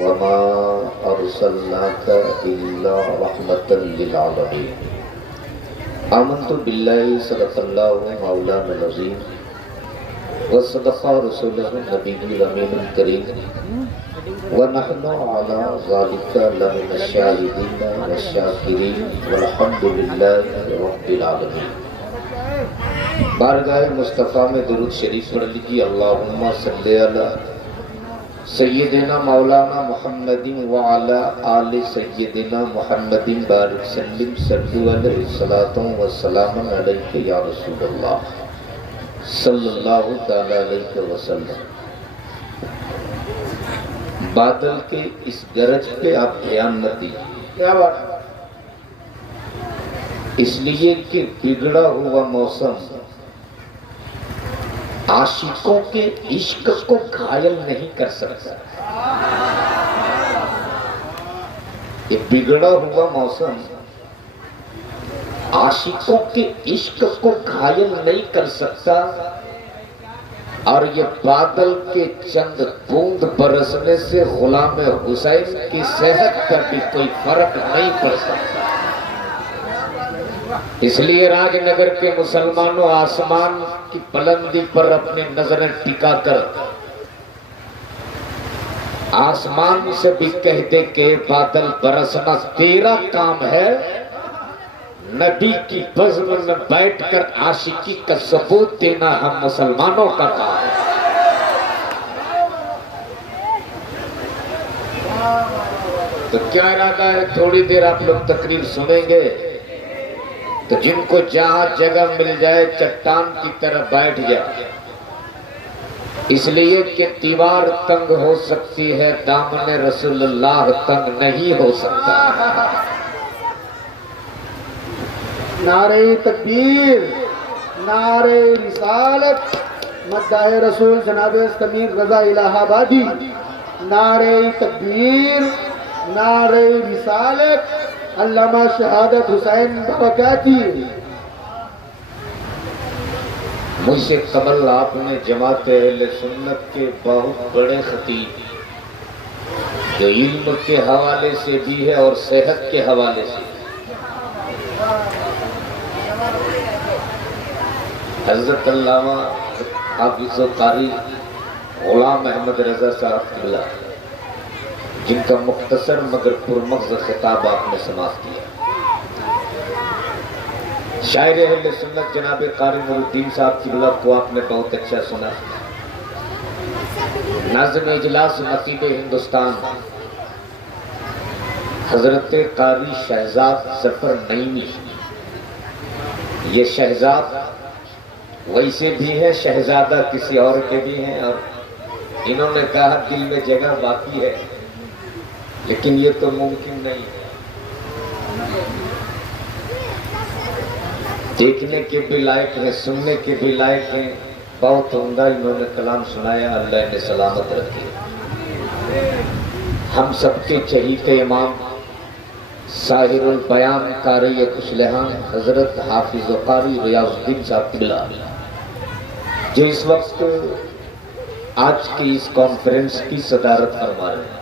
وما أرسلناك إلا رحمة للعالمين آمنت بالله صدق الله مولانا العظيم وصدق رسوله النبي الأمين الكريم ونحن على ذلك لمن الشاهدين والشاكرين والحمد لله رب العالمين۔ بارگاہ مصطفیٰ میں درود شریف پڑھ لیجیے۔ اللہم صلی علی سیدنا مولانا محمد وعلی آل سیدنا محمد بارک سلم صلو علیہ الصلاۃ والسلام علیک یا رسول اللہ صلی اللہ تعالی علیہ وسلم۔ بادل کے اس گرج پہ آپ دھیان نہ دیجیے، کیا بات؟ اس لیے کہ بگڑا ہوا موسم عاشقوں کے عشق کو گھائل نہیں کر سکتا۔ یہ بگڑا ہوا موسم عاشقوں کے عشق کو گھائل نہیں کر سکتا، اور یہ بادل کے چند بوند برسنے سے غلام حسین کی صحت پر بھی کوئی فرق نہیں پڑ سکتا۔ اس لیے راج نگر کے مسلمانوں آسمان کی بلندی پر اپنی نظریں ٹکا کر آسمان سے بھی کہہ دے کہ بادل برسنا تیرا کام ہے، نبی کی بزم میں بیٹھ کر عاشقی کا ثبوت دینا ہم مسلمانوں کا کام ہے۔ تو کیا ارادہ ہے؟ تھوڑی دیر آپ لوگ تقریر سنیں گے تو جن کو جہاں جگہ مل جائے چٹان کی طرح بیٹھ جائے، اس لیے کہ دیوار تنگ ہو سکتی ہے، دامن رسول اللہ تنگ نہیں ہو سکتا۔ نعرہ تکبیر، نعرہ رسالت، مداح رسول جناب سمیر رضا الہ آبادی، نعرہ تکبیر، نعرہ رسالت، علامہ شہادت حسین برکاتی۔ مجھ سے قبل آپ نے جماعت اہل سنت کے بہت بڑے خطیب جو علم کے حوالے سے بھی ہے اور صحت کے حوالے سے، حضرت علامہ حافظ و قاری غلام احمد رضا صاحب قبلہ، جن کا مختصر مگر پرمغز خطاب آپ نے سماعت کیا۔ شاعر اہل سنت جناب قاری نور الدین صاحب قبلہ کو آپ نے بہت اچھا سنا۔ ناظم اجلاس نقیب ہندوستان حضرت قاری شہزاد ظفر نعیمی، یہ شہزاد ویسے بھی ہے، شہزادہ کسی اور کے بھی ہیں، اور انہوں نے کہا دل میں جگہ باقی ہے، لیکن یہ تو ممکن نہیں ہے۔ دیکھنے کے بھی لائق ہیں، سننے کے بھی لائق ہیں، بہت عمدہ انہوں نے کلام سنایا، اللہ نے سلامت رکھے۔ ہم سب کے چہیتے امام ساحر البیان قاری کشلہان حضرت حافظ و قاری ریاض الدین صاحب قبلہ، جو اس وقت آج کی اس کانفرنس کی صدارت فرما رہے ہیں،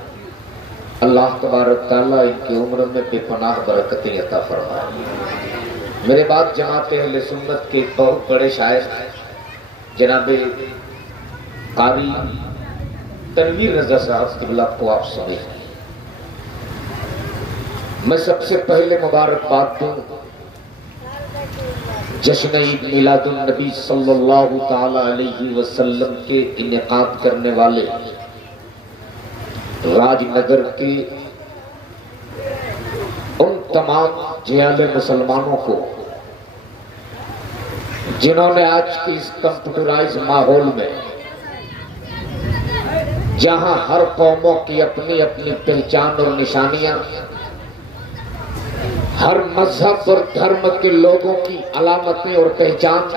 اللہ تبارک تعالیٰ ان کی عمر میں بے پناہ برکتیں عطا فرمائے۔ میرے بعد جماعت اہل سنت کے بہت بڑے شاعر جناب قاری تنویر رضا صاحب قبلہ کو آپ سنیں۔ میں سب سے پہلے مبارکباد دوں جشن عید میلاد النبی صلی اللہ تعالی علیہ وسلم کے انعقاد کرنے والے راج نگر کے ان تمام جیال مسلمانوں کو جنہوں نے آج کی اس کمپیوٹرائز ماحول میں، جہاں ہر قوموں کی اپنی اپنی پہچان اور نشانیاں، ہر مذہب اور دھرم کے لوگوں کی علامتیں اور پہچان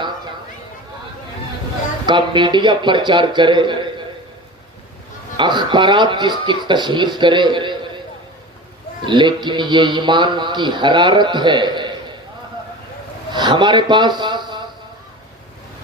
کا میڈیا پرچار کرے، اخبارات جس کی تشہیر کرے، لیکن یہ ایمان کی حرارت ہے۔ ہمارے پاس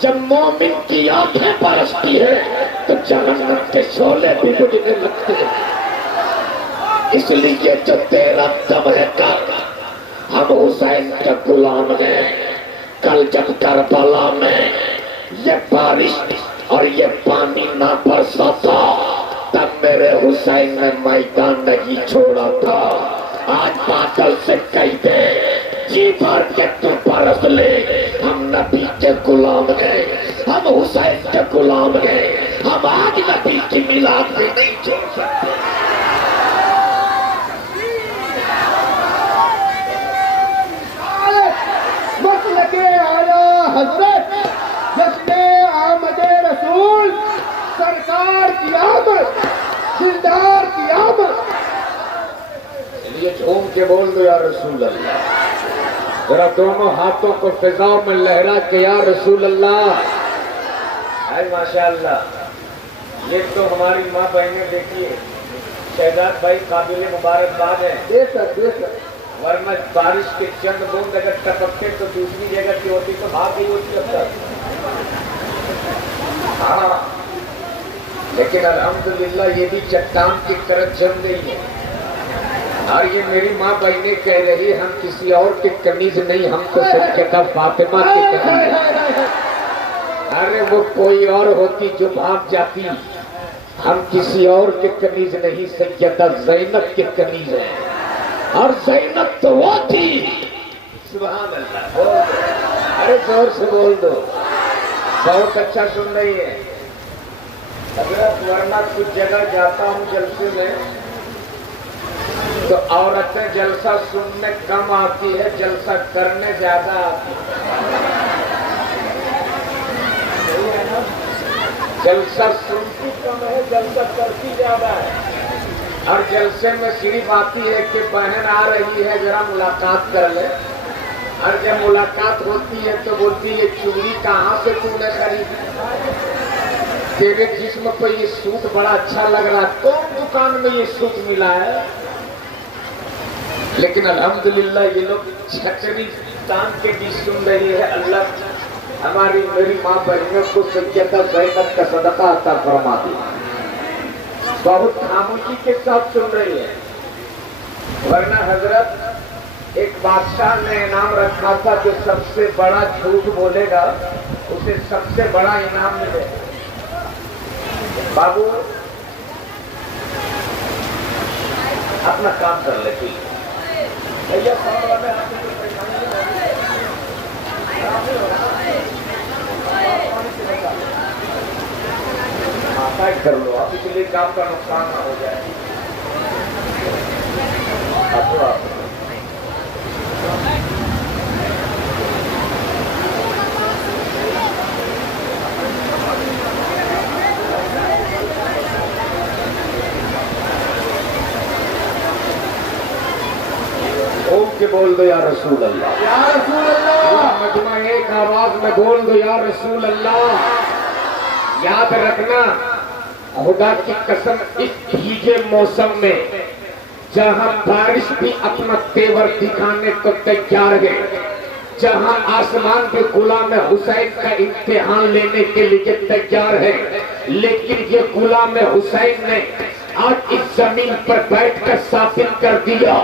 جب مومن کی آنکھیں برستی ہے تو جہنم کے شعلے بھی بجھنے لگتے ہیں. اس لیے جو تیرا دم ہے کر، ہم حسین کے غلام ہیں. کل جب کربلا میں یہ بارش اور یہ پانی نہ برسا تھا تب میرے حسین نے میدان نہیں چھوڑا تھا. آج بادل سے کہہ دے جی بھر کے تو برس لے، ہم نبی کے غلام ہیں، ہم حسین کے غلام ہیں، ہم آج نبی کی میلاد بھی نہیں چھوڑ سکتے. مسلک اعلیٰ حضرت جشن آمد رسول، سرکار کی آمد، دلدار کی آمد. چلیے جھوم کے بول دو یا رسول اللہ. ذرا دونوں ہاتھوں کو فضا میں لہرا کے یا رسول اللہ. اے ماشاء اللہ، یہ تو ہماری ماں بہنیں دیکھیے، شہزاد بھائی قابل مبارکباد ہیں. بے شک بے شک. ورنہ بارش کے چند بوند اگر ٹپکتے تو دوسری جگہ کی ہوتی تو بھاگ گئی ہوتی اب تک. ہاں لیکن الحمدللہ یہ بھی چٹان کی طرح جم گئی ہے. اور یہ میری ماں بہنیں کہہ رہی ہم کسی اور کی کنیز نہیں، ہم تو سیدہ فاطمہ کی کنیز ہیں. ارے وہ کوئی اور ہوتی جو بھاگ جاتی، ہم کسی اور کی کنیز نہیں، سیدہ زینب کی کنیز ہیں. اور زینب تو وہ تھی. سبحان اللہ، بول دو، ارے زور سے بول دو. بہت اچھا سن رہی ہے حضرت. ورنہ کچھ جگہ جاتا ہوں جلسے میں تو عورتیں جلسہ سننے کم آتی ہے، جلسہ کرنے زیادہ آتی ہے. جلسہ سنتی کم ہے، جلسہ کرتی زیادہ ہے. اور جلسے میں صرف آتی ہے کہ بہن آ رہی ہے ذرا ملاقات کر لے. اور جب ملاقات ہوتی ہے تو بولتی ہے چوڑی کہاں سے تو نے خریدی؟ تیرے جسم پہ یہ سوٹ بڑا اچھا لگ رہا، کون دکان میں یہ سوٹ ملا ہے؟ لیکن الحمدللہ یہ لوگ چھتری تان کے بھی سن رہی ہے. اللہ ہماری میری ماں بہنوں کو سیدہ زینب کا صدقہ عطا فرما دی. بہت خاموشی کے ساتھ سن رہی ہے. ورنہ حضرت ایک بادشاہ نے انعام رکھا تھا جو سب سے بڑا جھوٹ بولے گا اسے سب سے بڑا انعام ملے. بابو اپنا کام کر لیتی بھیا. کر لو آپ کے لیے کام کا نقصان نہ ہو جائے. کے بول دو یا رسول اللہ. یا رسول اللہ. مجمع ایک آواز میں بول دو یا رسول اللہ. یاد رکھنا خدا کی قسم اس بھیگے موسم میں جہاں بارش بھی اپنا تیور دکھانے کو تیار ہے، جہاں آسمان بھی غلام حسین کا امتحان لینے کے لیے تیار ہے، لیکن یہ غلام حسین نے آج اس زمین پر بیٹھ کر ثابت کر دیا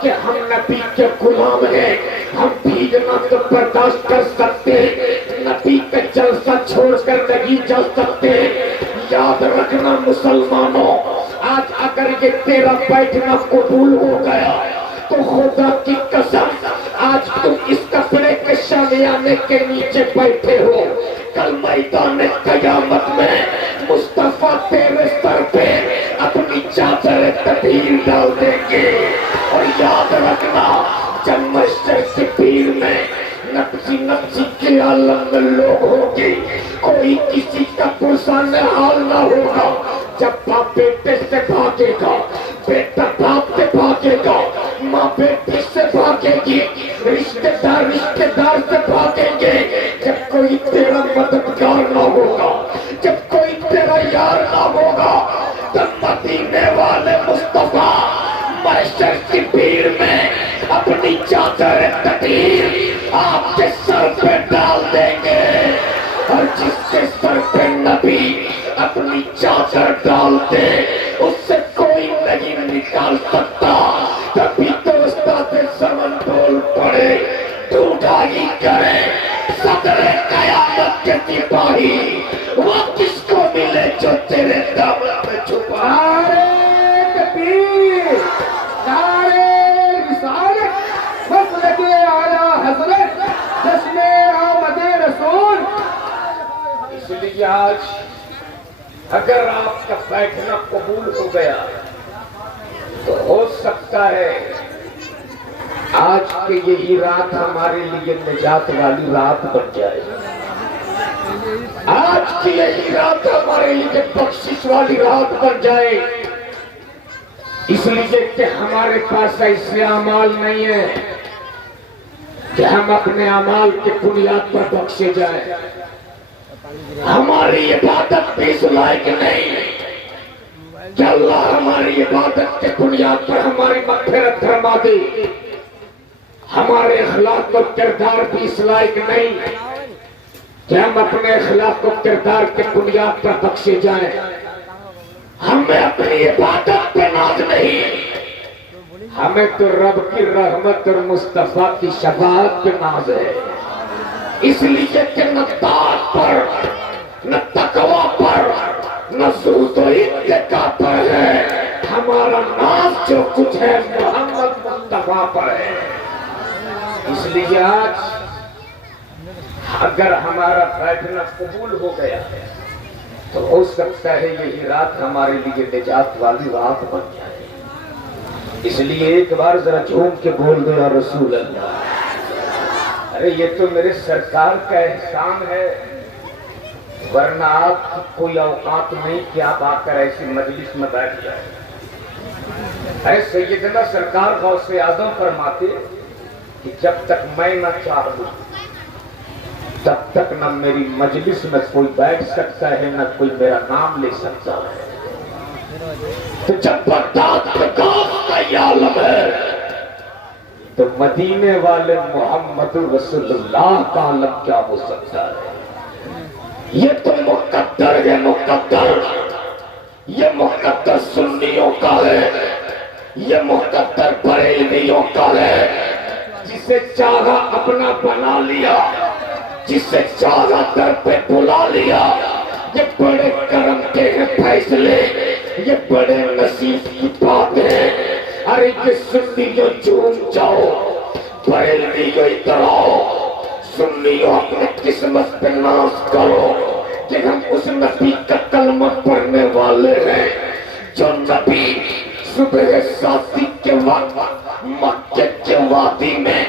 کہ ہم نبی کے غلام ہیں. ہم بھیگنا تو برداشت کر سکتے ہیں، نبی کا جلسہ چھوڑ کر نہیں جا سکتے. یاد رکھنا مسلمانوں، آج اگر یہ تیرا بیٹھنا قبول ہو گیا تو خدا کی قسم آج تم اس کپڑے کے شامیانے کے نیچے بیٹھے ہو، کل میدان قیامت میں مصطفیٰ تیرے سر پہ اپنی چادر تطہیر ڈال دیں گے. اور یاد رکھنا جب محشر کی بھیڑ میں نبضی نبضی کے عالم میں لوگ ہوگی، کوئی کسی کا پرسان حال نہ ہوگا. جب باپ بیٹے سے بھاگے گا، بیٹا باپ سے بھاگے گا، ماں بیٹی سے بھاگے گی، رشتہ دار سے بھاگیں گے. جب کوئی تیرا مددگار نہ ہوگا، جب کوئی تیرا یار نہ ہوگا، تب مدینے والے مصطفیٰ محشر کی بھیڑ میں اپنی چادر تطہیر آپ کے سر پہ ڈال دیں گے. اور جس کے سر پہ نبی اپنی چادر ڈالتے اس سے کوئی نہیں نکال سکتا. کبھی تو استاد زمن بول پڑے ٹوٹا ہی کرے صدر قیامت کے سپاہی وہ کس کو ملے جو تیرے دامن میں چھپا. نعرے تکبیر، نعرے رسالت، مسلک اعلیٰ حضرت، جشن آمد رسول. اس لیے آج اگر آپ کا بیٹھنا قبول ہو گیا تو ہو سکتا ہے آج کی یہی رات ہمارے لیے نجات والی رات بن جائے. آج کی یہی رات ہمارے لیے بخشش والی رات بن جائے. اس لیے کہ ہمارے پاس ایسے اعمال نہیں ہے کہ ہم اپنے اعمال کی بنیاد پر بخشے جائیں. ہماری عبادت بھی اس لائق نہیں کہ اللہ ہماری عبادت کے بنیاد پر ہماری مغفرت فرما دے. ہمارے اخلاق و کردار بھی اس لائق نہیں کہ ہم اپنے اخلاق و کردار کے بنیاد پر بخشے جائیں. ہمیں اپنی عبادت پہ ناز نہیں، ہمیں تو رب کی رحمت اور مصطفیٰ کی شفاعت پہ ناز ہے. اس لیے کہ نہ طاعت پر، نہ تقوی پر، نہ زہد و اتقا پر ہے. ہمارا ناز جو کچھ ہے محمد مصطفیٰ پر ہے. اس لیے آج اگر ہمارا بیٹھنا قبول ہو گیا تو ہو سکتا ہے یہی رات ہمارے لیے نجات والی رات بن جائے. اس لیے ایک بار ذرا جھوم کے بول دو یا رسول اللہ. ارے یہ تو میرے سرکار کا احسان ہے، ورنہ آپ کی کوئی اوقات نہیں کہ آپ آ کر ایسی مجلس میں بیٹھ جائیں. اے سیدنا سرکار غوث اعظم فرماتے کہ جب تک میں نہ چاہوں تب تک نہ میری مجلس میں کوئی بیٹھ سکتا ہے نہ کوئی میرا نام لے سکتا ہے. تو جب بغداد پہ غوث کا یہ عالم ہے تو مدینے والے محمد رسول اللہ کا عالم کیا ہو سکتا ہے. یہ تو مقدر ہے، مقدر یہ مقدر سنیوں کا ہے، یہ مقدر بریلویوں کا ہے. جسے چاہا اپنا بنا لیا، جسے چاہا در پہ بلا لیا. یہ بڑے کرم کے ہیں فیصلے، یہ بڑے نصیب کی بات ہے. ارے یہ سنیوں جھوم جاؤ، بریلویوں ادھر آؤ. سنیوں اپنے قسمت پہ ناز کرو کہ ہم اس نبی کا کلمہ پڑھنے والے ہیں جو نبی صبح ساتی کے وقت مکے کے وادی میں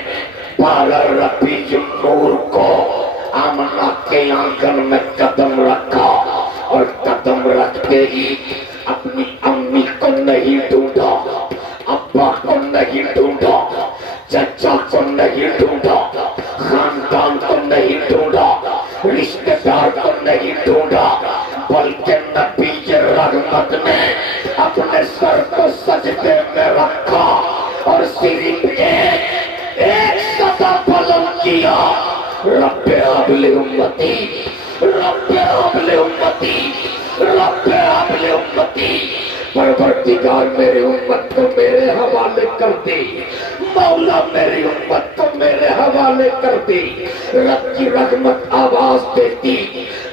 12 ربیع النور کو آمنہ کے آنگن میں قدم رکھا اور قدم رکھتے ہی اپنی امی کو نہیں ڈھونڈا، ابا کو نہیں ڈھونڈا، چچا کو نہیں ڈھونڈا، خاندان کو نہیں ڈھونڈا، رشتہ دار کو نہیں ڈھونڈا، بلکہ نبی رحمت نے اپنے سر کو سجدے میں رکھا اور صرف ایک صدا بلند کیا، رب ہب لی امتی، رب ہب لی امتی، رب ہب لی امتی. پروردگار میری امت کو میرے حوالے کر دی، مولا میری امت کو میرے حوالے کر دی. رب کی رحمت آواز دیتی،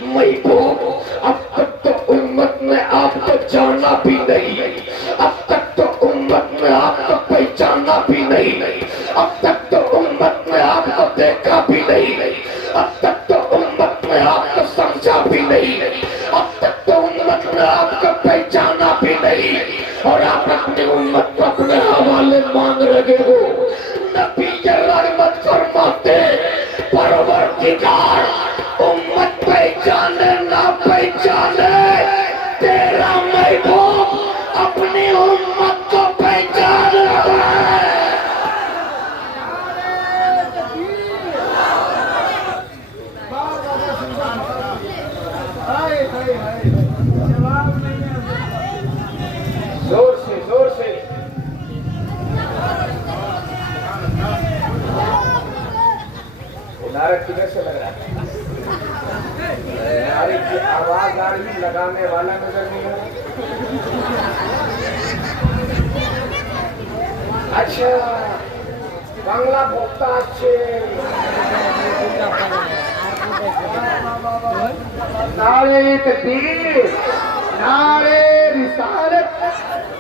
محبوب اب تک تو امت نے آپ کو جانا بھی نہیں، اب تک تو امت نے آپ کو پہچانا بھی نہیں، اب تک تو امت نے آپ کو دیکھا بھی نہیں، اب تک تو امت نے آپ کو سمجھا بھی نہیں، اب تک تو امت نے آپ کو پہچانا بھی نہیں، اور آپ اپنی امت کو اپنے حوالے مانگ رہے ہو. نبی رحمت فرماتے پروردگار امت پہچانے نہ پہچانے، تیرا محبوب اپنی امت کو پہچان رہا ہے. زور سے زور سے نعرہ کدھر سے لگ رہا ہے؟ نعرے کی آواز آ رہی، لگانے والا نظر نہیں آ رہا۔ اچھا بنگلہ بھوکتا اچھے نعرے تکبیر، نعرے رسالت،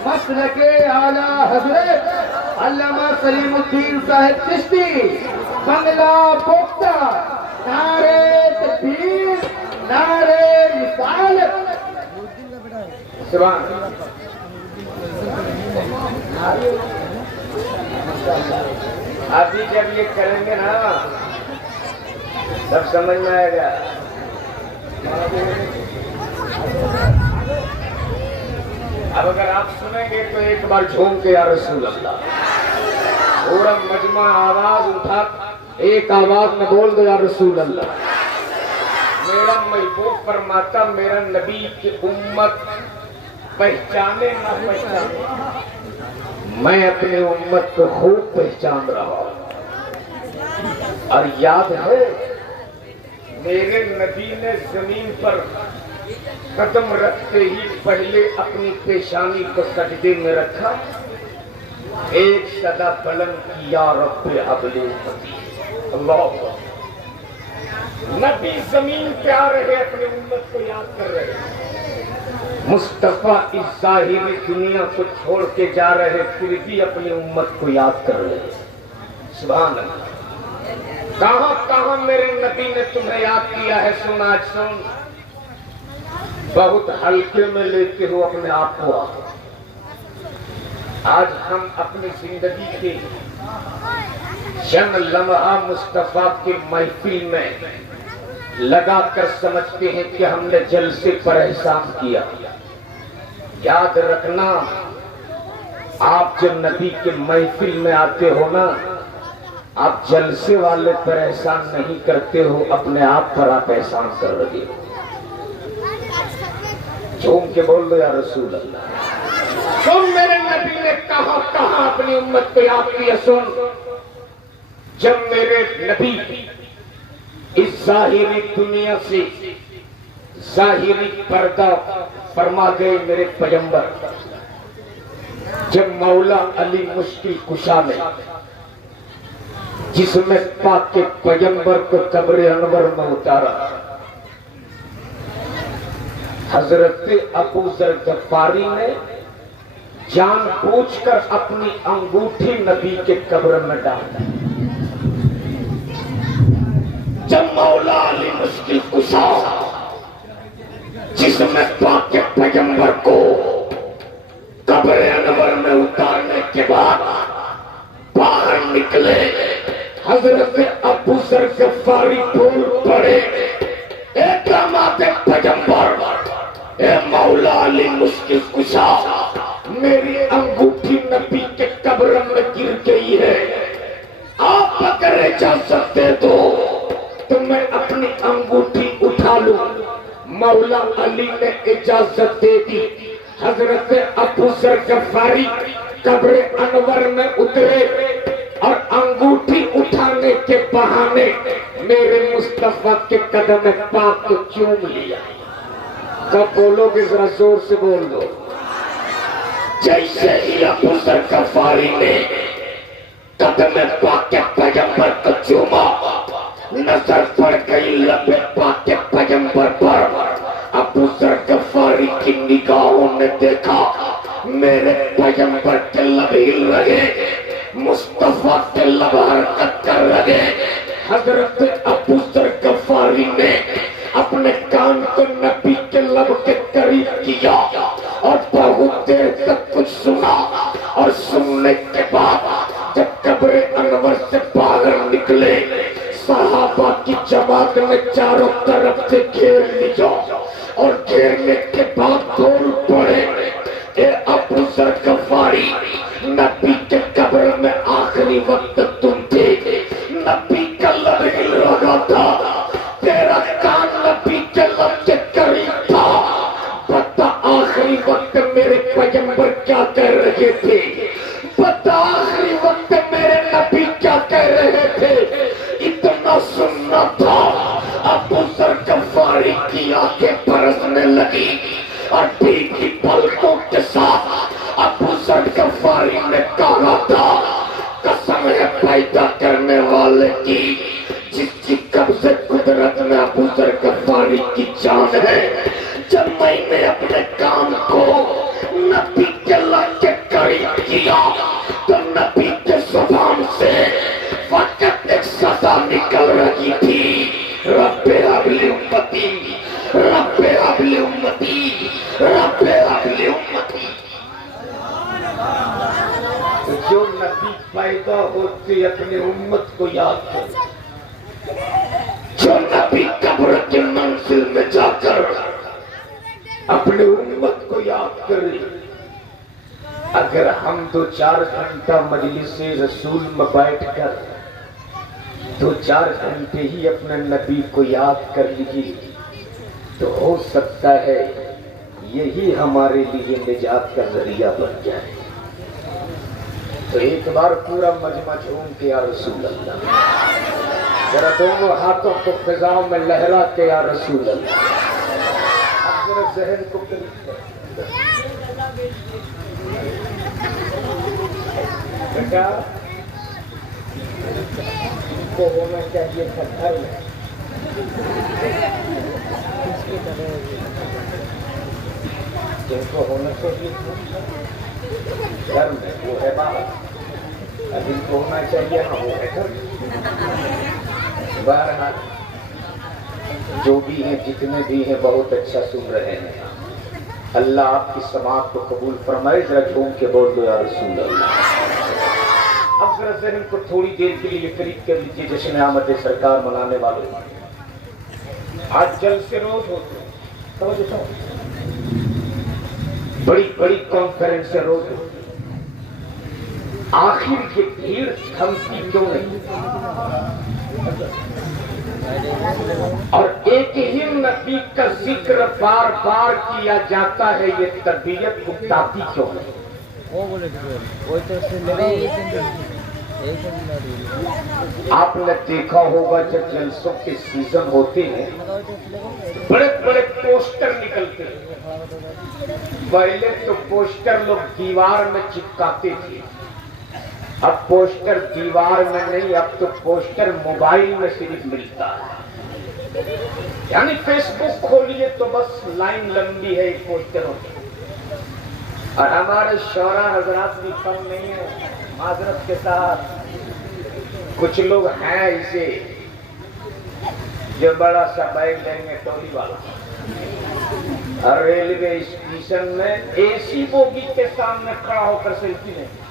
مسلک اعلیٰ حضرت علامہ سلیم الدین صاحب چشتی، بنگلہ بھوکتا، نعرے تکبیر، نعرے رسالت۔ سبحان آپ بھی جب یہ کریں گے نا تب سمجھ میں آئے گا۔ اب اگر آپ سنیں گے تو ایک بار جھوم کے یا رسول اللہ، پورا مجمع آواز اٹھا ایک آواز میں بول دو یا رسول اللہ۔ میرا محبوب فرماتا میرا نبی کی امت پہچانے نہ پہچانے، میں اپنے امت کو خوب پہچان رہا ہوں۔ اور یاد ہے میرے نبی نے زمین پر قدم رکھتے ہی پہلے اپنی پیشانی کو سجدے میں رکھا، ایک صدا بلند کی یا رب حبل امتی۔ اللہ نبی زمین پہ آ رہے اپنے امت کو یاد کر رہے، مصطفیٰ اس ظاہری دنیا کو چھوڑ کے جا رہے پھر بھی اپنی امت کو یاد کر رہے۔ سبحان اللہ، کہاں کہاں میرے نبی نے تمہیں یاد کیا ہے؟ سن آج سن، بہت ہلکے میں لیتے ہو اپنے آپ کو۔ آج ہم اپنی زندگی کے چند لمحہ مصطفیٰ کی محفل میں لگا کر سمجھتے ہیں کہ ہم نے جلسے پر احسان کیا۔ یاد رکھنا، آپ جب نبی کے محفل میں آتے ہو نا، آپ جلسے والے پر احسان نہیں کرتے ہو، اپنے آپ پر آپ احسان کر رہے ہو۔ جھوم کے بول دو یا رسول اللہ۔ سن میرے نبی نے کہاں کہاں اپنی امت کو یاد کیا۔ سن، جب میرے نبی اس ظاہری دنیا سے ظاہری پردہ فرما گئے، میرے پیغمبر جب مولا علی مشکل کشا میں جس میں پاک کے پیغمبر کو قبر انور میں اتارا، حضرت ابو ذر غفاری نے جان بوجھ کر اپنی انگوٹھی نبی کے قبر میں ڈالا۔ جب مولا علی مشکل کشا جس میں پاک کے پیغمبر کو قبر انور میں اتارنے کے بعد باہر نکلے، حضرت ابو ذر غفاری بول پڑے، اے داماد پیغمبر، اے مولا علی مشکل کشا، میری انگوٹھی نبی کے قبر میں گر گئی ہے، آپ اگر اجازت دے دو تو میں اپنی انگوٹھی اٹھا لوں۔ مولا علی نے اجازت دے دی، حضرت ابو ذر غفاری قبر انور میں اترے اور انگوٹھی اٹھانے کے بہانے میرے مصطفیٰ کے قدم پاک کو چوم لیا۔ کب بولو گے؟ ذرا زور سے بول دو۔ جیسے ہی ابو ذر غفاری نے قدم پاک کے پیغمبر کو چوما، نظر پڑ گئی لب پاک کے پیغمبر پر۔ ابو ذر غفاری کی نگاہوں نے دیکھا میرے پیغمبر کے لب ہل رہے، مصطفیٰ کے لب حرکت کر رہے۔ حضرت ابو ذر غفاری نے اپنے کان کو نبی کے لب کے قریب کیا اور بہت دیر تک کچھ سنا، اور سننے کے بعد جب قبر انور سے باہر نکلے، صحابہ کی جماعت نے چاروں طرف سے گھیر لیا، اور گھیرنے کے بعد بول پڑے، اے ابو ذر غفاری، نبی کے قبر میں آخری وقت تم تھے، نبی کا لب ہل رہا تھا، تیرا کان نبی کے لب کے قریب تھا، بتا آخری وقت میرے پیغمبر کیا کہہ رہے تھے؟ بتا آخری وقت میرے نبی کیا کہہ رہے تھے؟ اتنا سننا تھا ابو ذر غفاری کی آنکھیں برسنے لگی اور بھیگی پلکوں کے ساتھ ابو ذر غفاری نے کہا تھا قسم ہے پیدا کرنے والے کی جس کی قبض قدرت میں ابو ذر غفاری کی جان ہے، جب میں نے اپنے کام کو نبی کے اللہ کے قریب کیا تو نبی کے زبان سے فقط ایک صدا نکل رہی تھی، رب ہب لی امتی، رب ہب لی امتی، رب ہب لی امتی۔ جو نبی پیدا ہوتے اپنے امت کو یاد کرے، جو نبی قبر کے منزل میں جا کر اپنے امت کو یاد کرے۔ اگر ہم 2-4 گھنٹہ مجلس رسول میں بیٹھ کر 2-4 گھنٹے ہی اپنے نبی کو یاد کر لیجیے تو ہو سکتا ہے یہی ہمارے لیے نجات کا ذریعہ بن جائے۔ تو ایک بار پورا مجمع جھوم کے یا رسول اللہ، ذرا دونوں ہاتھوں کو فضا میں لہرا کے یا رسول اللہ، اب ذرا ذہن کو قریب کر۔ بیٹا کو ہونا چاہیے تھا گھر میں، جن کو ہونا چاہیے تھا گھر میں وہ ہے باہر، اب ان کو ہونا چاہیے ہاں وہ ہے گھر میں۔ بہرحال جو بھی ہیں جتنے بھی ہیں بہت اچھا سن رہے ہیں، اللہ آپ کی سماعت کو قبول فرمائے۔ ذرا جھوم کے بول دو یا رسول اللہ۔ اب ذرا ذہن کو تھوڑی دیر کے لیے قریب کر لیجیے۔ جشن آمد سرکار منانے والے آج جلسے روز ہوتے ہیں، توجہ سو، بڑی بڑی کانفرنسیں روز ہوتی ہیں، آخر یہ بھیڑ تھمتی کیوں نہیں؟ اور ایک ہی نبی کا ذکر بار بار کیا جاتا ہے، یہ طبیعت اکتاتی کیوں نہیں؟ آپ نے دیکھا ہوگا جب جلسوں کے سیزن ہوتے ہیں بڑے بڑے پوسٹر نکلتے ہیں۔ پہلے تو پوسٹر لوگ دیوار میں چپکاتے تھے، اب پوسٹر دیوار میں نہیں، اب تو پوسٹر موبائل میں صرف ملتا ہے۔ یعنی فیس بک کھولیے تو بس لائن لمبی ہے پوسٹروں کی۔ اور ہمارے شعراء حضرات بھی کم نہیں ہیں، معذرت کے ساتھ کچھ لوگ ہیں اسے جو بڑا سا بیگ لیں گے ٹولی والا، اور ریلوے اسٹیشن میں اے سی بوگی کے سامنے کھڑا ہو کر سیلفی لیں گے،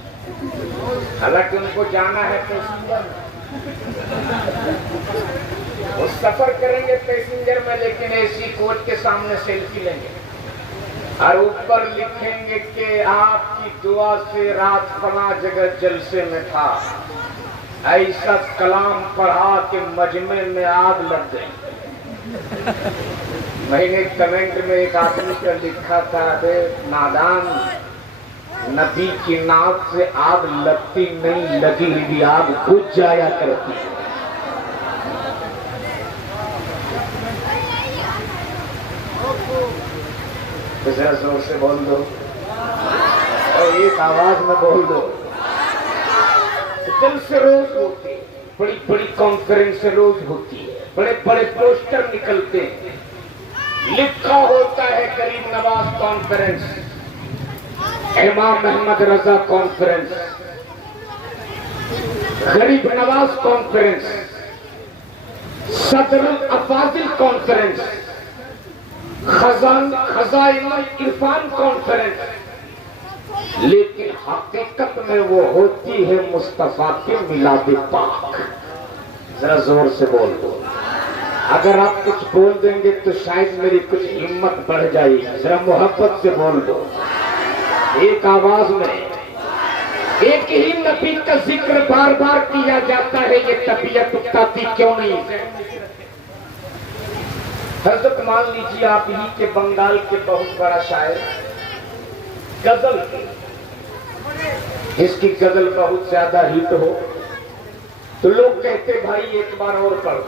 حالانکہ ان کو جانا ہے پیسنجر میں، وہ سفر کریں گے پیسنجر میں لیکن اے سی کوچ کے سامنے سیلفی لیں گے، اور اوپر لکھیں گے کہ آپ کی دعا سے رات فلاں جگہ جلسے میں تھا، ایسا کلام پڑھا کہ مجمع میں آگ لگ گئی۔ میں نے کمنٹ میں ایک آدمی کا لکھا تھا، بے نادان، نبی کی ناک سے آگ لگتی نہیں، لگی ہوئی آگ بجھ جایا کرتی۔ ذرا زور سے بول دو اور ایک آواز میں بول دو۔ جلسے روز ہوتے ہیں، بڑی بڑی کانفرنس روز ہوتی ہے، بڑے بڑے پوسٹر نکلتے ہیں، لکھا ہوتا ہے غریب نواز کانفرنس، امام محمد رضا کانفرنس، غریب نواز کانفرنس، صدر الافاضل کانفرنس، خزائن عرفان کانفرنس، لیکن حقیقت میں وہ ہوتی ہے مصطفیٰ کے میلاد پاک۔ ذرا زور سے بول دو، اگر آپ کچھ بول دیں گے تو شاید میری کچھ ہمت بڑھ جائے گی، ذرا محبت سے بول دو، ایک آواز میں۔ ایک ہی نبی کا ذکر بار بار کیا جاتا ہے، یہ طبیعت اکتاتی کیوں نہیں؟ حضرت مان لیجیے آپ ہی کے بنگال کے بہت بڑا شاعر غزل، اس کی غزل بہت زیادہ ہٹ ہو تو لوگ کہتے بھائی ایک بار اور پڑھ،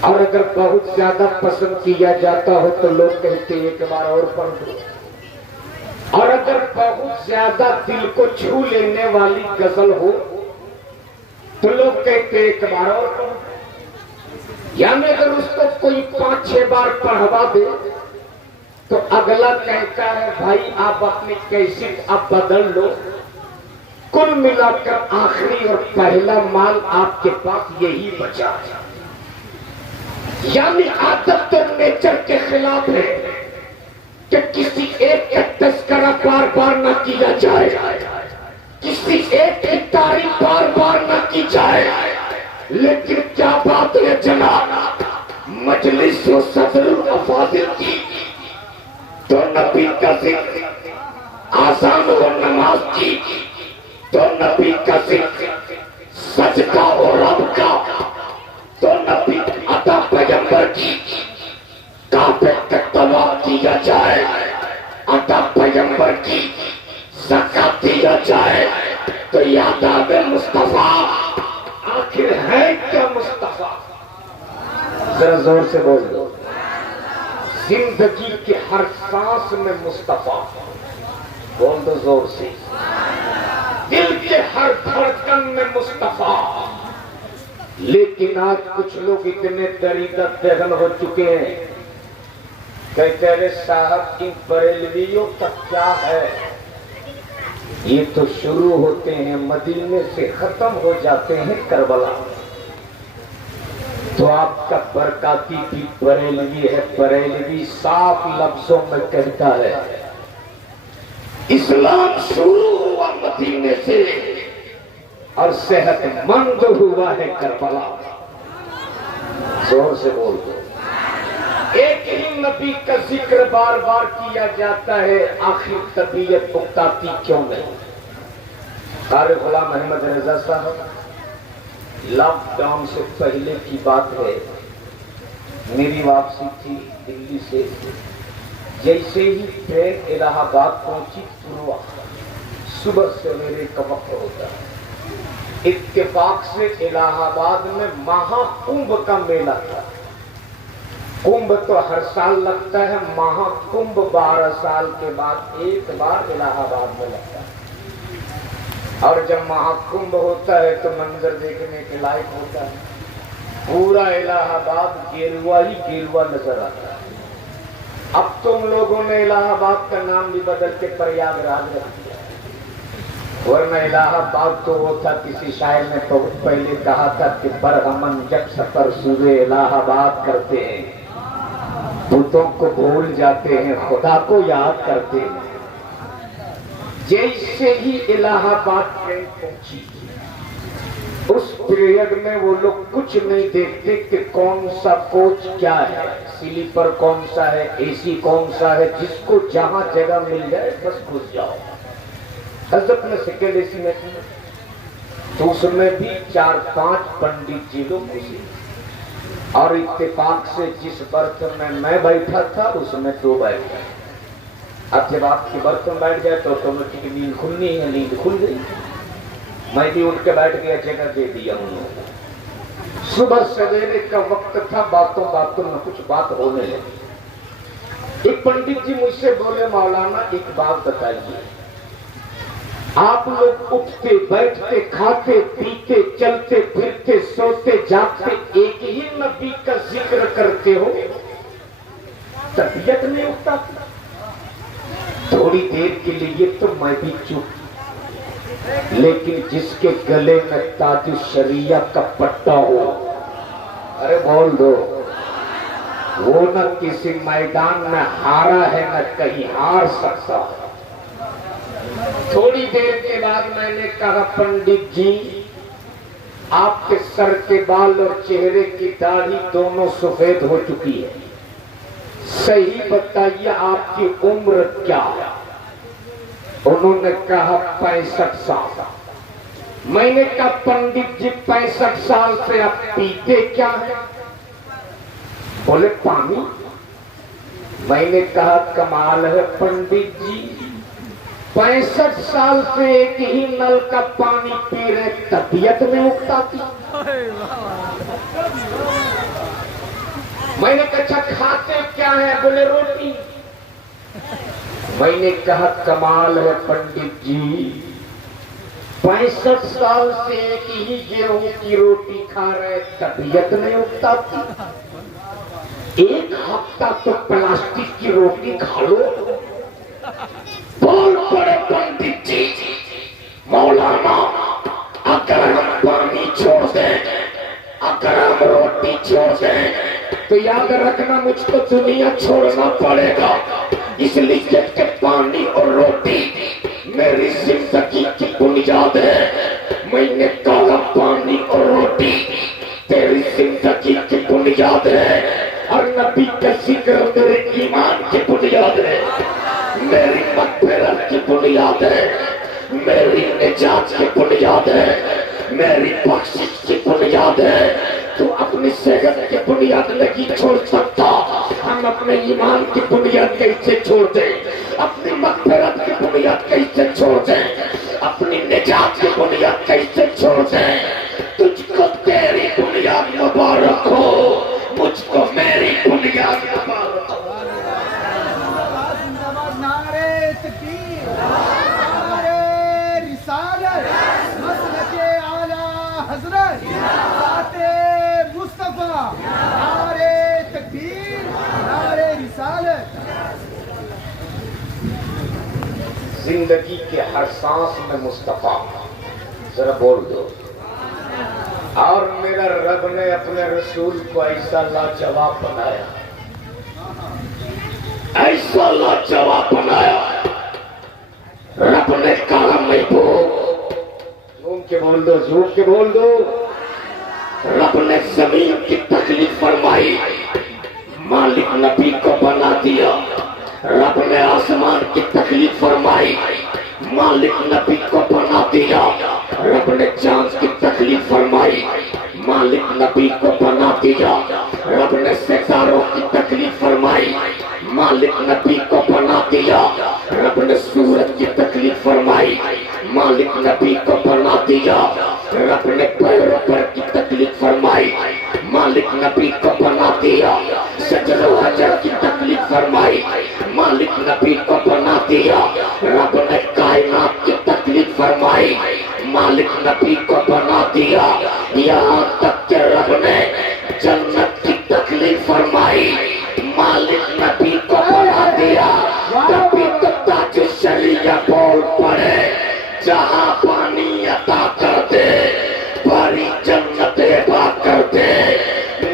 اور اگر بہت زیادہ پسند کیا جاتا ہو تو لوگ کہتے ہیں ایک بار اور پڑھ دو، اور اگر بہت زیادہ دل کو چھو لینے والی غزل ہو تو لوگ کہتے ہیں ایک بار اور پڑھ دو۔ یعنی اگر اس کو کوئی 5-6 بار پڑھوا دے تو اگلا کہتا ہے بھائی آپ اپنی کیسٹ اب بدل لو، کل ملا کر آخری اور پہلا مال آپ کے پاس یہی بچا ہے۔ یعنی عادت تو نیچر کے خلاف ہے کہ کسی ایک کا تذکرہ بار بار نہ کیا جائے، کسی ایک کی تعریف بار بار نہ کی جائے، لیکن کیا بات ہے جناب، مجلس و صدر الافاضل کی تو نبی کا ذکر، آذان و نماز کی تو نبی کا ذکر، سجدہ و رب کا تو نبی عطا پیغمبر کی، کعبے تک طواف کیا جائے عطا پیغمبر کی، زکات دیا جائے تو یاد آوے مصطفیٰ۔ آخر ہے کیا مصطفیٰ؟ ذرا زور سے بول دو۔ زندگی کے ہر سانس میں مصطفیٰ، بول دو زور سے۔ دل کے ہر دھڑکن میں مصطفیٰ۔ لیکن آج کچھ لوگ اتنے دریدہ دہل ہو چکے ہیں کہ تیرے صاحب ان بریلویوں کا کیا ہے، یہ تو شروع ہوتے ہیں مدینے سے ختم ہو جاتے ہیں کربلا۔ تو آپ کا برکاتی بھی بریلوی ہے، بریلوی صاف لفظوں میں کہتا ہے اسلام شروع ہوا مدینے سے اور صحت مند ہوا ہے کربلا۔ زور سے بول دو۔ ایک ہی نبی کا ذکر بار بار کیا جاتا ہے، آخر طبیعت اکتاتی کیوں نہیں؟ قاری غلام احمد رضا صاحب، لاک ڈاؤن سے پہلے کی بات ہے، میری واپسی تھی دلی سے، جیسے ہی ٹرین الہ آباد پہنچی صبح سویرے کا وقت ہوتا ہے، اتفاق سے الہ آباد میں مہا کمبھ کا میلہ تھا۔ کمبھ تو ہر سال لگتا ہے، مہا کمبھ 12 سال کے بعد ایک بار الہ آباد میں لگتا ہے، اور جب مہا کمبھ ہوتا ہے تو منظر دیکھنے کے لائق ہوتا ہے، پورا الہ آباد گیروا ہی گیروا نظر آتا ہے۔ اب تم لوگوں نے الہ آباد کا نام بھی بدل کے پریاگ راج رکھ دیا، ورنہ الہ آباد تو وہ تھا، کسی شاعر نے بہت پہلے کہا تھا کہ برہمن جب سفر سوئے الہ آباد کرتے ہیں، بتوں کو بھول جاتے ہیں خدا کو یاد کرتے ہیں۔ جیسے ہی الہ آباد ٹرین پہنچی، اس پیریڈ میں وہ لوگ کچھ نہیں دیکھتے کہ کون سا کوچ کیا ہے، سلیپر کون سا ہے، اے سی کون سا ہے، جس کو جہاں جگہ مل جائے بس گھس جاؤ۔ حضرت نے سیکنڈ اے سی میں تھی تو اس میں بھی 4-5 پنڈت جی لوگ گھسے، اور اتفاق سے جس برتھ میں بیٹھا تھا اس میں 2 بیٹھ گئے۔ اب جب آپ کے برتھ میں بیٹھ جائے تو آٹومیٹک نیند کھلنی ہے، نیند کھل گئی، میں بھی اٹھ کے بیٹھ گیا، جگہ دے دیا ان لوگوں کو۔ صبح سویرے کا وقت تھا، باتوں میں کچھ بات ہونے لگی۔ ایک پنڈت جی مجھ سے بولے مولانا ایک بات بتائیے، آپ لوگ اٹھتے بیٹھتے کھاتے پیتے چلتے پھرتے سوتے جاگتے ایک ہی نبی کا ذکر کرتے ہو، طبیعت نہیں اٹھتا؟ تھوڑی دیر کے لیے تو میں بھی چپ، لیکن جس کے گلے میں تاج الشریعہ کا پٹا ہو، ارے بول دو، وہ نہ کسی میدان میں ہارا ہے نہ کہیں ہار سکتا۔ تھوڑی دیر کے بعد میں نے کہا پنڈت جی آپ کے سر کے بال اور چہرے کی داڑھی دونوں سفید ہو چکی ہے، صحیح بتائیے آپ کی عمر کیا ہے؟ انہوں نے کہا 65 سال۔ میں نے کہا پنڈت جی 65 سال سے آپ پیتے کیا ہے؟ بولے پانی۔ میں نے کہا کمال ہے پنڈت جی، 65 سال سے ایک ہی نل کا پانی پی رہے، طبیعت میں اٹھتا تھی؟ میں نے کہا اچھا کھاتے کیا ہے؟ بولے روٹی۔ میں نے کہا کمال ہے پنڈت جی، 65 سال سے ایک ہی گیہوں کی روٹی کھا رہے، طبیعت نہیں اٹھتا تھی؟ ایک ہفتہ تو پلاسٹک کی روٹی کھا لو۔ بول پڑے پنڈت جی، مولانا اگر ہم پانی چھوڑ دیں، اگر ہم روٹی چھوڑ دیں تو یاد رکھنا مجھ کو دنیا چھوڑنا پڑے گا، اس لیے کہ پانی اور روٹی میری زندگی کی بنیاد ہے۔ میں نے کہا پانی اور روٹی تیری زندگی کی بنیاد ہے، اور نبی کا ذکر میرے ایمان کی بنیاد ہے، میری مغفرت کی بنیاد ہے، میری نجات کی بنیاد ہے، میری بخشش کی بنیاد ہے۔ تو اپنی صحت کی بنیاد نہیں چھوڑ سکتا، ہم اپنے ایمان کی بنیاد کیسے چھوڑ دیں؟ اپنی مغفرت کی بنیاد کیسے چھوڑ دیں؟ اپنی نجات کی بنیاد کیسے چھوڑ دیں؟ تجھ کو تیری بنیاد مبارک ہو، مجھ کو میری بنیاد مبارک ہو۔ نعرے تکبیر، نعرے رسالت، مسلک اعلیٰ حضرت ذات مصطفیٰ، نعرے تکبیر، نعرے رسالت۔ زندگی کے ہر سانس میں مصطفیٰ، ذرا بول دو۔ اور میرا رب نے اپنے رسول کو ایسا لاجواب بنایا، ایسا لاجواب بنایا، رب نے کہا محبوب، جھوم کے بول دو، جھوم کے بول دو، رب نے زمین کی تخلیق فرمائی، مالک نبی کو بنا دیا۔ رب نے آسمان کی تخلیق فرمائی، مالک نبی کو بنا دیا۔ رب نے چاند کی تخلیق فرمائی، مالک نبی کو بنا دیا۔ رب نے ستاروں کی تخلیق فرمائی، مالک نبی کو بنا دیا۔ رب نے سورج کی تخلیق فرمائی، مالک نبی کو بنا دیا۔ رب نے پیروں پر کی تخلیق فرمائی، مالک نبی کو بنا دیا۔ شجر و حجر کی تخلیق فرمائی، مالک نبی کو بنا دیا۔ رب نے کائنات کی تخلیق فرمائی، مالک نبی کو بنا دیا۔ یہاں تک کہ رب نے جنت کی تخلیق فرمائی، مالک نبی کو بنا دیا۔ تبھی تو تاج الشریعہ بول پڑے، جہاں پانی عطا کر دے، بھری جنت عطا کر دے۔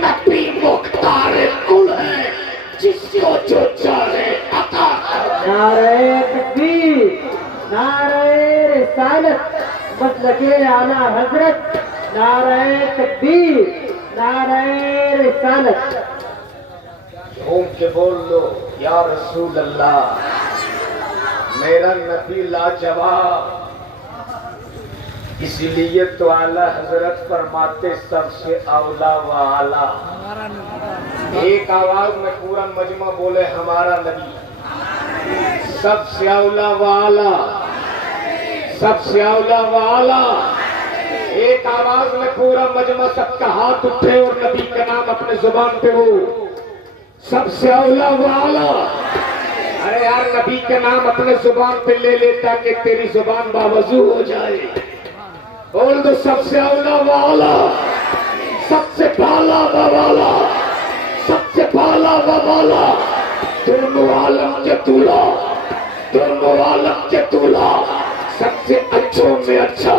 نبی مختار کل ہے، جس کو جو چاہے عطا کر دے۔ نعرے تکبیر، نعرے رسالت، مسلک اعلیٰ حضرت، نعرے تکبیر، نعرے رسالت۔ گھوم کے بول دو، یا رسول اللہ، میرا نبی لاجواب، اسی لیے تو اعلیٰ حضرت فرماتے سب سے اولا و اعلیٰ۔ ایک آواز میں پورا مجمع بولے ہمارا نبی سب سے اولا و اعلیٰ، سب سے اولا و اعلیٰ۔ ایک آواز میں پورا مجمع سب کا ہاتھ اٹھے اور نبی کا نام اپنے زبان پہ ہو، سب سے اولا و اعلیٰ۔ ارے یار نبی کا نام اپنے زبان پہ لے لیتا کہ تیری زبان باوضو ہو جائے۔ بول دو سب سے اولا و اعلیٰ، سب سے بالا و بالا، سب سے بالا و بالا، دونوں عالم کے دولا، دونوں عالم کے دولا، سب سے اچھوں میں اچھا،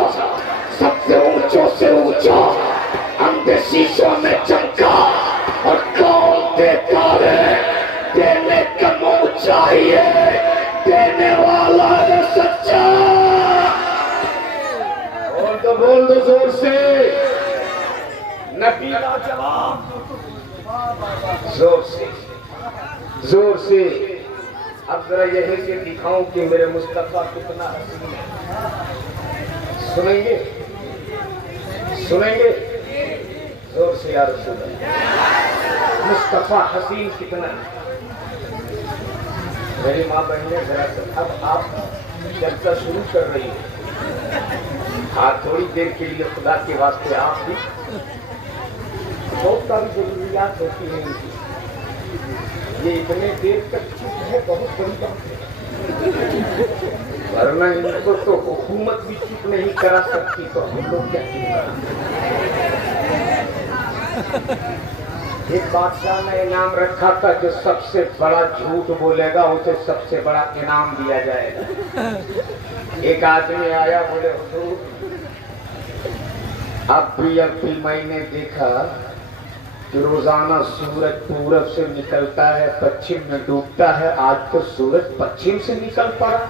سب سے اونچوں سے اونچا، اندھے شیشوں میں چمکا، اور کون دیتا ہے؟ دینے کا منہ چاہیے، دینے والا ہے سچا۔ بول دو زور سے، نبی لاجواب، زور سے، زور سے۔ اب ذرا یہ ہے کہ دکھاؤں کہ میرے مصطفیٰ کتنا حسین ہے۔ سنیں گے، سنیں گے، زور سے یا رسول اللہ، مصطفیٰ حسین کتنا ہے۔ میری ماں بہنیں ذرا اب آپ جلسہ شروع کر رہی ہیں، ہاں تھوڑی دیر کے لیے خدا کے واسطے آپ بھی بہت ساری ضروریات ہوتی ہیں ان کی، یہ اتنے دیر تک چپ ہے، بہت بڑی بات ہے، ورنہ ان کو تو حکومت بھی چپ نہیں کرا سکتی، تو ہم لوگ کیا چپ کریں؟ ایک بادشاہ نے انعام رکھا تھا جو سب سے بڑا جھوٹ بولے گا اسے سب سے بڑا انعام دیا جائے گا۔ ایک آدمی آیا، بولے حضور اب بھی میں نے دیکھا کہ روزانہ سورج پورب سے نکلتا ہے پچھم میں ڈوبتا ہے، آج تو سورج پچھم سے نکل پڑا۔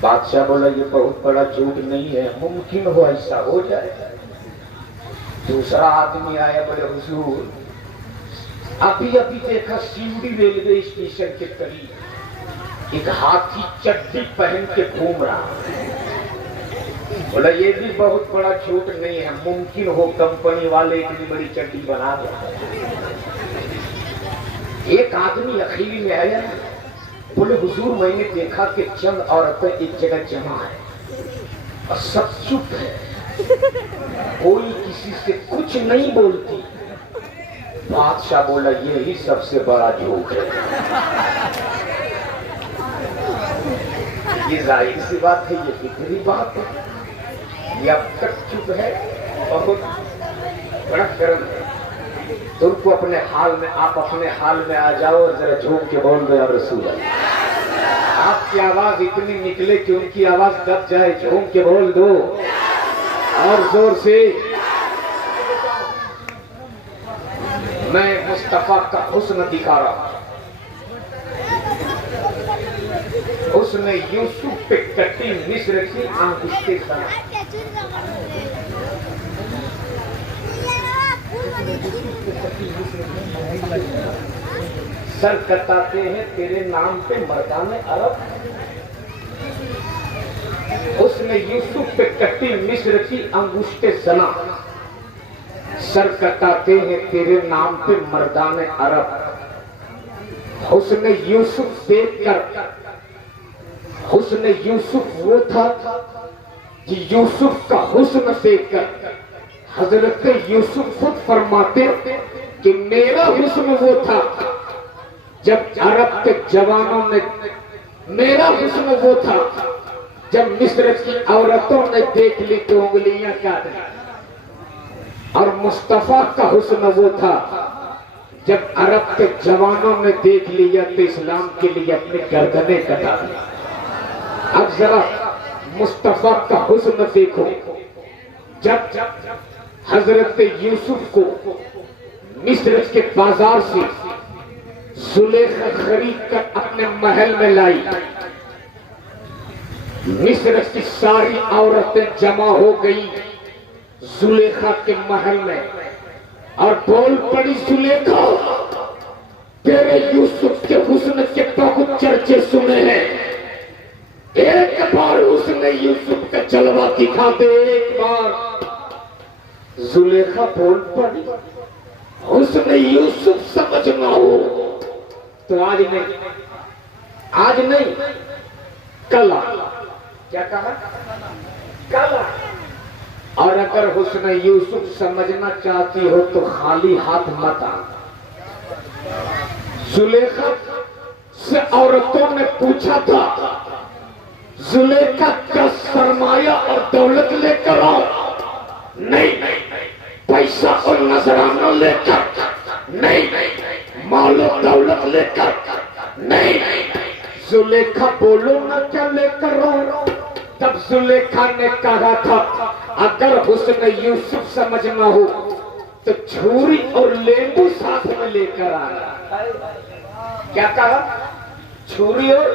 بادشاہ بولا یہ بہت بڑا جھوٹ نہیں ہے، ممکن ہو ایسا ہو جائے۔ دوسرا آدمی آیا، بولے حضور ابھی دیکھا سیوڑی ریلوے اسٹیشن کے قریب ایک ہاتھی چڈی پہن کے گھوم رہا۔ بولا یہ بھی بہت بڑا جھوٹ نہیں ہے، ممکن ہو کمپنی والے اتنی بڑی چڈی بنا دیں۔ ایک آدمی اخیری میں آیا، بولے حضور میں نے دیکھا کہ چند عورتیں ایک جگہ جمع ہے اور سب چپ ہے، کوئی کسی سے کچھ نہیں بولتی۔ بادشاہ بولا یہی سب سے بڑا جھوٹ ہے۔ یہ ظاہر سی بات ہے، یہ فطری بات ہے، یہ اب تک چپ ہے، بہت بڑا کرم ہے۔ تم کو اپنے حال میں، آپ اپنے حال میں آ جاؤ اور ذرا جھوم کے بول دو یا رسول اللہ۔ آپ کی آواز اتنی نکلے کہ ان کی آواز دب جائے، جھوم کے بول دو اور زور سے۔ میں مصطفیٰ کا حسن دکھا رہا ہوں، حسن یوسف پہ کٹی مصر کی آنکھیں سنا۔ سر کتاتے ہیں تیرے نام پہ مردان عرب، حسن یوسف پہ کٹی مصر کی انگشت زنا، سر کتاتے ہیں تیرے نام پہ مردان عرب۔ حسن یوسف دیکھ کر، حسن یوسف وہ تھا کہ یوسف کا حسن دیکھ کر حضرت یوسف خود فرماتے کہ میرا حسن وہ تھا جب عرب کے جوانوں نے، میرا حسن وہ تھا جب مصر کی عورتوں نے دیکھ لی تو انگلیاں کاٹ لی، اور مصطفیٰ کا حسن وہ تھا جب عرب کے جوانوں نے دیکھ لیا تو اسلام کے لیے اپنے گردنیں کٹا دی۔ اب ذرا مصطفیٰ کا حسن دیکھو، جب حضرت یوسف کو مصر کے بازار سے زلیخا خرید کر اپنے محل میں لائی، مصر کی ساری عورتیں جمع ہو گئی زلیخا کے محل میں اور بول پڑی، زلیخا تیرے یوسف کے حسن کے بہت چرچے سنے ہیں، ایک بار حسن یوسف کا جلوہ دکھا دے، ایک بار۔ زلیخا بول پڑی حسن یوسف سمجھنا ہو تو آج نہیں کل آ۔ کیا کہا؟ کل آ۔ اور اگر حسن یوسف سمجھنا چاہتی ہو تو خالی ہاتھ مت آ۔ زلیخا سے عورتوں نے پوچھا تھا زلیخا کا سرمایہ اور دولت لے کر آؤ، نہیں پیسہ اور نذرانہ لے کر، نہیں مال و دولت لے کر، نہیں۔ زلیخا بولو نہ کیا لے کر آؤ؟ تب زلیخا نے کہا تھا اگر حسن یوسف سمجھنا ہو تو چھری اور لیمبو ساتھ میں لے کر آنا۔ کیا کہا؟ چھری اور،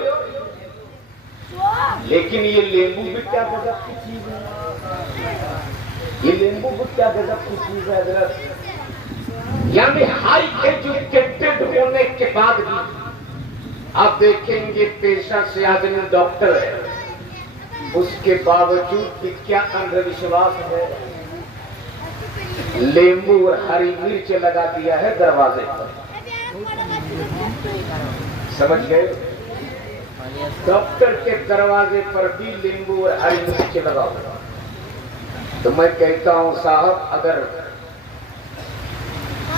لیکن یہ لیمبو بھی کیا گزب کی چیز ہے، یہ لیمبو بھی کیا گزب کی چیز ہے حضرت۔ یعنی ہائی ایجوکیٹڈ ہونے کے بعد بھی آپ دیکھیں گے پیشہ سے آدمی ڈاکٹر ہے، اس کے باوجود بھی کیا اندھ وشواس ہے، لیمبو اور ہری مرچ لگا دیا ہے دروازے پر۔ سمجھ گئے؟ ڈاکٹر کے دروازے پر بھی لیمبو اور ہری مرچ لگا ہوا۔ تو میں کہتا ہوں صاحب اگر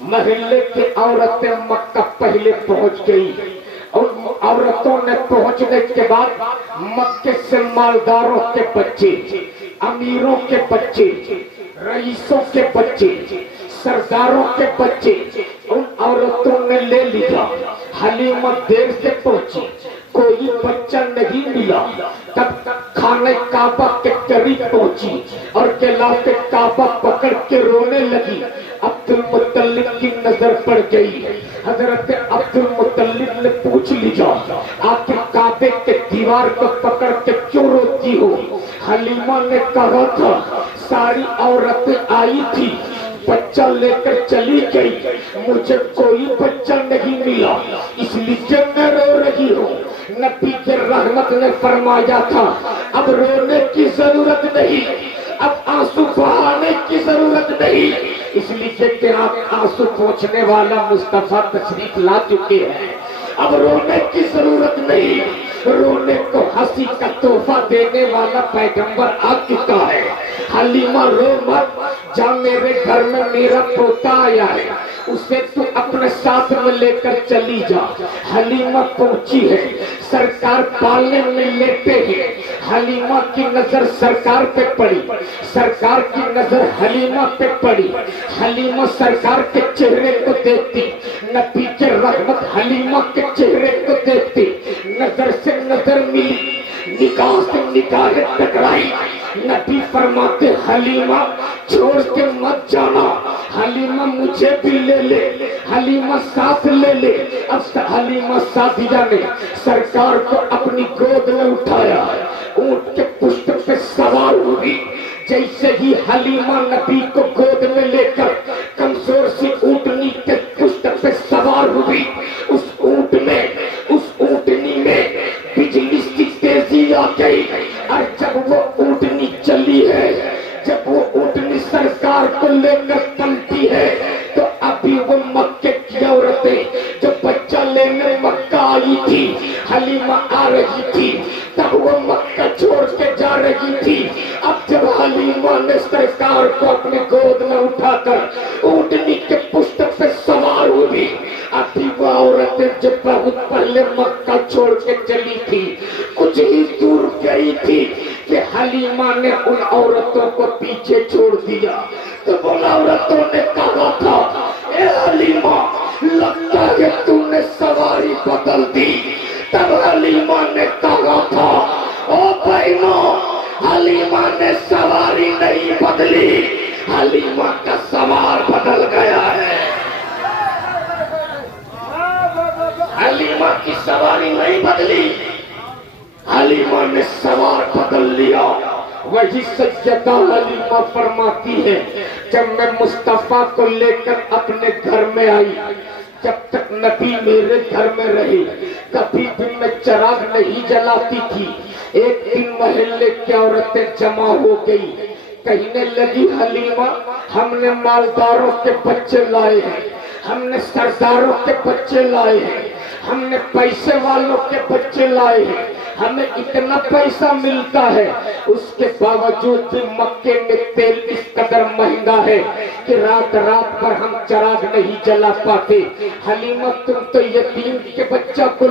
محلے کی عورتیں مکہ پہلے پہنچ گئی اور عورتوں نے پہنچنے کے بعد مکے سے مالداروں کے بچے، امیروں کے بچے، رئیسوں کے بچے، سرداروں کے بچے ان عورتوں نے لے لیا۔ حلیمہ دیر سے پہنچی، کوئی بچہ نہیں ملا، تب تک خانہ کعبہ کے قریب پہنچی اور غلاف کعبہ پکڑ کے رونے لگی۔ عبد المطلب کی نظر پڑ گئی۔ حضرت عبد المطلب نے پوچھ لیا، آخر کعبے کے دیوار کو پکڑ کے کیوں روتی ہو؟ حلیمہ نے کہا تھا ساری عورتیں آئی تھی، بچہ لے کر چلی گئی، مجھے کوئی بچہ نہیں ملا، اس لیے میں رو رہی ہوں۔ نبی کے رحمت نے فرمایا تھا اب رونے کی ضرورت نہیں، اب آنسو بہانے کی ضرورت نہیں، اس لیے کہ آپ آنسو پوچھنے والا مصطفیٰ تشریف لا چکے ہیں، اب رونے کی ضرورت نہیں، رونے کو ہنسی کا تحفہ دینے والا پیغمبر آ چکا ہے۔ حلیمہ رو مت، جا میرے گھر میں میرا پوتا آیا ہے، اسے تو اپنے ساتھ میں لے کر چلی جا۔ حلیمہ پہنچی ہے، سرکار پالنے میں لیتے ہیں، حلیمہ کی نظر سرکار پہ پڑی، سرکار کی نظر حلیمہ پہ پڑی، حلیمہ سرکار کے چہرے کو دیکھتی، نبی کے رحمت حلیمہ کے چہرے کو دیکھتی، نظر سے نظر ملی، نگاہ سے نگاہ ٹکرائی۔ نبی فرماتے حلیمہ چھوڑ کے مت جانا، حلیمہ مجھے بھی لے لے، حلیمہ ساتھ لے لے۔ اب حلیمہ سعدیہ نے سرکار کو اپنی گود میں اٹھایا، اونٹ کے پشت پہ سوار ہوئی۔ جیسے ہی حلیمہ نبی کو گود میں لے کر کمزور سی اونٹنی کے پشت پہ سوار ہوئی، اس اونٹنی میں بجلی کی تیزی آ گئی، اور جب وہ اونٹنی چلی ہے، جب وہ اونٹنی سرکار کو لے کر پلٹی ہے، تو ابھی وہ مکے کی عورتیں جو بچہ لینے مکہ آئی تھی، حلیمہ آ رہی تھی، تب وہ مکہ چھوڑ کے جا رہی تھی۔ اب جب حلیمہ نے سرکار کو اپنی گود میں اٹھا کر اونٹنی کے پشت پہ سوار ہوئی، ابھی وہ عورتیں جو بہت پہلے مکہ چھوڑ کے چلی تھی کچھ ہی دور گئی تھی کہ حلیمہ نے ان عورتوں کو پیچھے چھوڑ دیا۔ تو ان عورتوں نے کہا تھا اے حلیمہ لگتا ہے تم نے سواری بدل دی۔ تب حلیمہ نے کہا تھا او بہنوں، حلیمہ نے سواری نہیں بدلی، حلیمہ کا سوار بدل گیا ہے۔ حلیمہ کی سواری نہیں بدلی، حلیمہ نے سوار بدل لیا۔ وہی سیدہ حلیمہ فرماتی ہے جب میں مصطفیٰ کو لے کر اپنے گھر میں آئی، جب تک نبی میرے گھر میں رہے کبھی بھی میں چراغ نہیں جلاتی تھی۔ ایک دن محلے کی عورتیں جمع ہو گئی، کہنے لگی حلیمہ ہم نے مالداروں کے بچے لائے ہیں، ہم نے سرداروں کے بچے لائے ہیں، ہم نے پیسے والوں کے بچے لائے ہیں، ہمیں اتنا پیسہ ملتا ہے، اس کے باوجود بھی مکے میں تیل اس قدر مہنگا ہے کہ رات رات پر ہم چراغ نہیں جلا پاتے۔ حلیمہ تم تو یتیم کے بچہ کو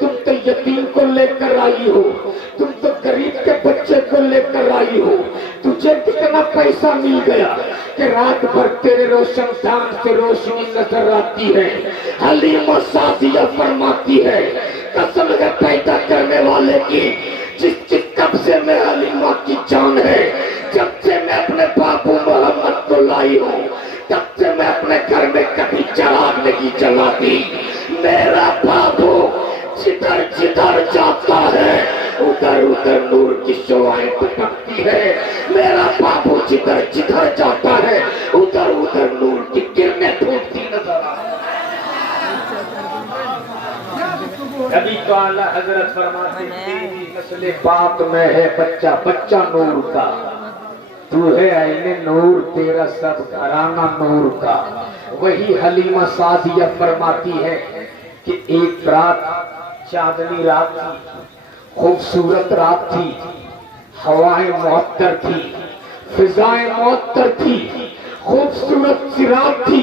تم تو یتیم کو لے کر آئی ہو، تم تو غریب کے بچے کو لے کر آئی ہو، تجھے کتنا پیسہ مل گیا کہ رات بھر تیرے روشن دان سے روشنی نظر آتی ہے۔ حلیمہ سعدیہ فرماتی ہے قسم ہے پیدا کرنے والے کی جس قبضے میں حلیمہ کی جان ہے، جب سے میں اپنے بابو محمد کو لائی ہوں تب سے میں اپنے گھر میں کبھی چراغ نہیں جلاتی۔ میرا بابو جدھر جدھر جاتا ہے ادھر ادھر نور کی شعائیں پٹکتی ہے، میرا بابو جدھر جدھر جاتا ہے ادھر ادھر نور کی کرنیں پھوٹتی نظر آتی۔ کبھی تو اعلیٰ حضرت فرماتے تیری نسل پاک میں ہے بچہ، بچہ نور کا، تو ہے عین نور، تیرا سب گھرانہ نور کا۔ وہی حلیمہ سعدیہ فرماتی ہے کہ ایک رات چاندنی رات تھی، خوبصورت رات تھی، ہوائیں معطر تھی، فضائیں معطر تھی، خوبصورت سی رات تھی۔